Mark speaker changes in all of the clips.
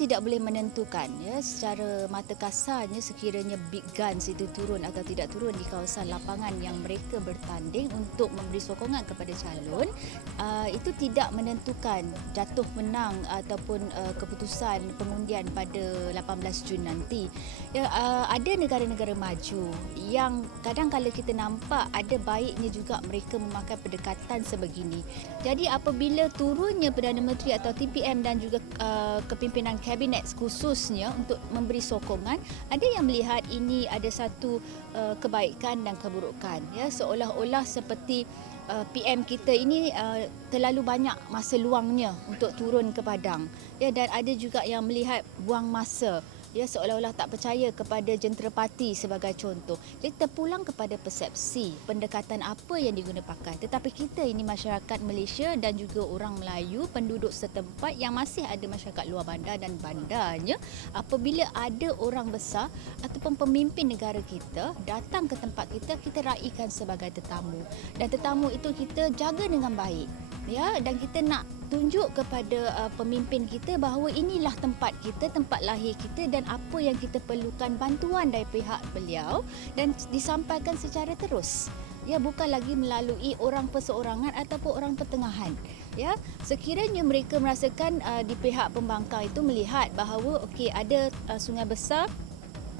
Speaker 1: tidak boleh menentukan ya secara mata kasarnya sekiranya big guns itu turun atau tidak turun di kawasan lapangan yang mereka bertanding untuk memberi sokongan kepada calon uh, itu tidak menentukan jatuh menang ataupun uh, keputusan pengundian pada 18 Jun nanti. Ya uh, ada negara-negara maju yang kadang-kala kita nampak ada baiknya juga mereka memakai pendekatan sebegini. Jadi apabila turunnya Perdana Menteri atau TPM dan juga uh, kepimpinan kabinet khususnya untuk memberi sokongan ada yang melihat ini ada satu uh, kebaikan dan keburukan ya. Seolah-olah seperti uh, PM kita ini uh, terlalu banyak masa luangnya untuk turun ke padang ya. Dan ada juga yang melihat buang masa ya seolah-olah tak percaya kepada jentera parti sebagai contoh. Jadi terpulang kepada persepsi pendekatan apa yang diguna pakai. Tetapi kita ini masyarakat Malaysia dan juga orang Melayu penduduk setempat yang masih ada masyarakat luar bandar dan bandarnya apabila ada orang besar ataupun pemimpin negara kita datang ke tempat kita kita raikan sebagai tetamu dan tetamu itu kita jaga dengan baik ya dan kita nak tunjuk kepada uh, pemimpin kita bahawa inilah tempat kita tempat lahir kita dan apa yang kita perlukan bantuan dari pihak beliau dan disampaikan secara terus. Ya bukan lagi melalui orang perseorangan ataupun orang pertengahan. Ya sekiranya mereka merasakan uh, di pihak pembangkang itu melihat bahawa okey ada uh, sungai besar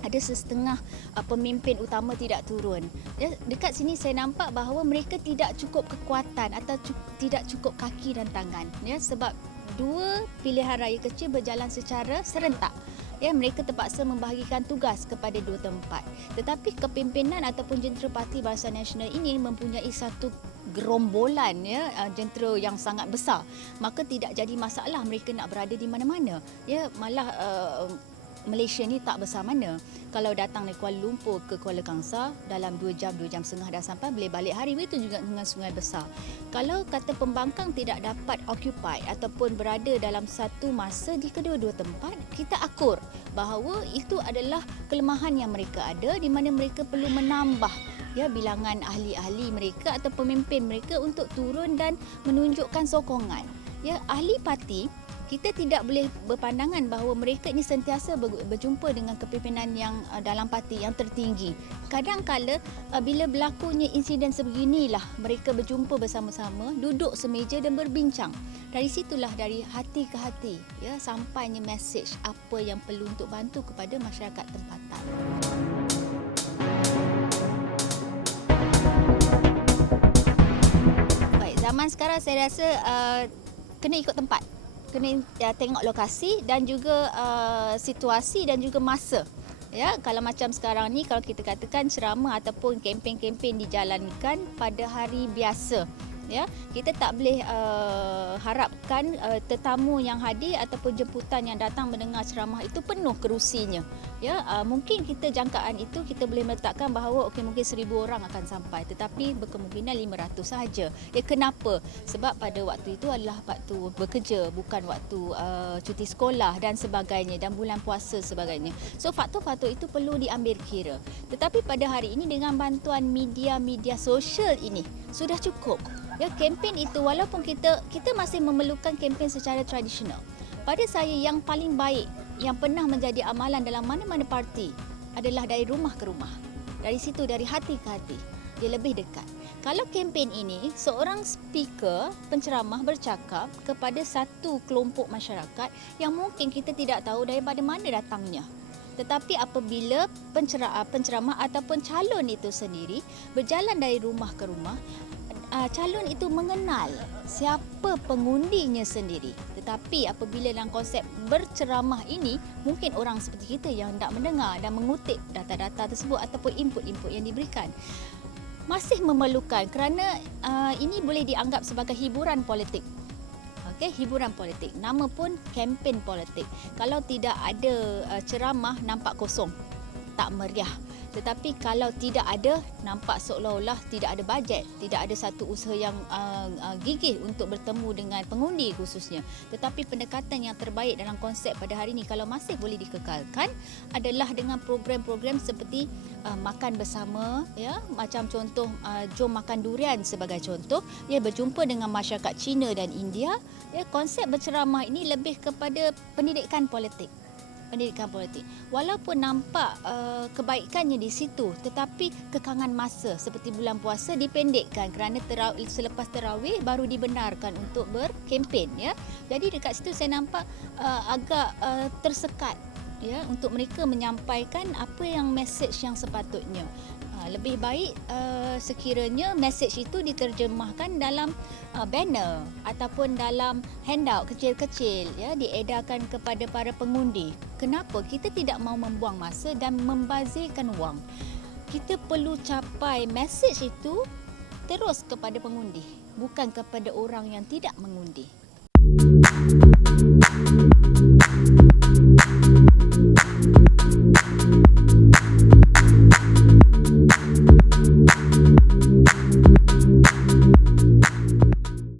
Speaker 1: ada setengah uh, pemimpin utama tidak turun. Ya, dekat sini saya nampak bahawa mereka tidak cukup kekuatan atau cu- tidak cukup kaki dan tangan. Ya, sebab dua pilihan raya kecil berjalan secara serentak. Ya, mereka terpaksa membahagikan tugas kepada dua tempat. Tetapi kepimpinan ataupun jentera parti Barisan Nasional ini mempunyai satu gerombolan ya uh, jentera yang sangat besar maka tidak jadi masalah mereka nak berada di mana-mana ya malah uh, Malaysia ni tak besar mana. Kalau datang dari Kuala Lumpur ke Kuala Kangsar dalam 2 jam, 2 jam setengah dah sampai boleh balik hari itu juga dengan sungai besar. Kalau kata pembangkang tidak dapat occupy ataupun berada dalam satu masa di kedua-dua tempat, kita akur bahawa itu adalah kelemahan yang mereka ada di mana mereka perlu menambah ya bilangan ahli-ahli mereka atau pemimpin mereka untuk turun dan menunjukkan sokongan. Ya ahli parti kita tidak boleh berpandangan bahawa mereka ini sentiasa berjumpa dengan kepimpinan yang uh, dalam parti yang tertinggi. Kadang-kala uh, bila berlakunya insiden sebeginilah mereka berjumpa bersama-sama, duduk semeja dan berbincang. Dari situlah dari hati ke hati ya sampainya mesej apa yang perlu untuk bantu kepada masyarakat tempatan. Baik, zaman sekarang saya rasa uh, kena ikut tempat kena ya, tengok lokasi dan juga uh, situasi dan juga masa. Ya, kalau macam sekarang ni kalau kita katakan ceramah ataupun kempen-kempen dijalankan pada hari biasa ya kita tak boleh uh, harapkan uh, tetamu yang hadir ataupun jemputan yang datang mendengar ceramah itu penuh kerusinya. Ya uh, mungkin kita jangkaan itu kita boleh meletakkan bahawa okey mungkin seribu orang akan sampai tetapi berkemungkinan 500 sahaja. Ya kenapa? Sebab pada waktu itu adalah waktu bekerja bukan waktu uh, cuti sekolah dan sebagainya dan bulan puasa sebagainya. So faktor-faktor itu perlu diambil kira. Tetapi pada hari ini dengan bantuan media-media sosial ini sudah cukup Ya, kempen itu walaupun kita kita masih memerlukan kempen secara tradisional. Pada saya yang paling baik yang pernah menjadi amalan dalam mana-mana parti adalah dari rumah ke rumah. Dari situ dari hati ke hati. Dia lebih dekat. Kalau kempen ini seorang speaker penceramah bercakap kepada satu kelompok masyarakat yang mungkin kita tidak tahu daripada mana datangnya. Tetapi apabila penceramah, penceramah ataupun calon itu sendiri berjalan dari rumah ke rumah, uh, calon itu mengenal siapa pengundinya sendiri. Tetapi apabila dalam konsep berceramah ini, mungkin orang seperti kita yang hendak mendengar dan mengutip data-data tersebut ataupun input-input yang diberikan masih memerlukan kerana uh, ini boleh dianggap sebagai hiburan politik. Okey, hiburan politik. Nama pun kempen politik. Kalau tidak ada uh, ceramah nampak kosong. Tak meriah. Tetapi kalau tidak ada, nampak seolah-olah tidak ada bajet, tidak ada satu usaha yang uh, uh, gigih untuk bertemu dengan pengundi khususnya. Tetapi pendekatan yang terbaik dalam konsep pada hari ini kalau masih boleh dikekalkan adalah dengan program-program seperti uh, makan bersama ya, macam contoh uh, jom makan durian sebagai contoh, ya berjumpa dengan masyarakat Cina dan India, ya konsep berceramah ini lebih kepada pendidikan politik pendidikan politik. Walaupun nampak uh, kebaikannya di situ, tetapi kekangan masa seperti bulan puasa dipendekkan kerana teraw- selepas terawih baru dibenarkan untuk berkempen ya. Jadi dekat situ saya nampak uh, agak uh, tersekat ya untuk mereka menyampaikan apa yang message yang sepatutnya. Ha, lebih baik uh, sekiranya message itu diterjemahkan dalam uh, banner ataupun dalam handout kecil-kecil ya diedarkan kepada para pengundi. Kenapa kita tidak mau membuang masa dan membazirkan wang? Kita perlu capai message itu terus kepada pengundi, bukan kepada orang yang tidak mengundi.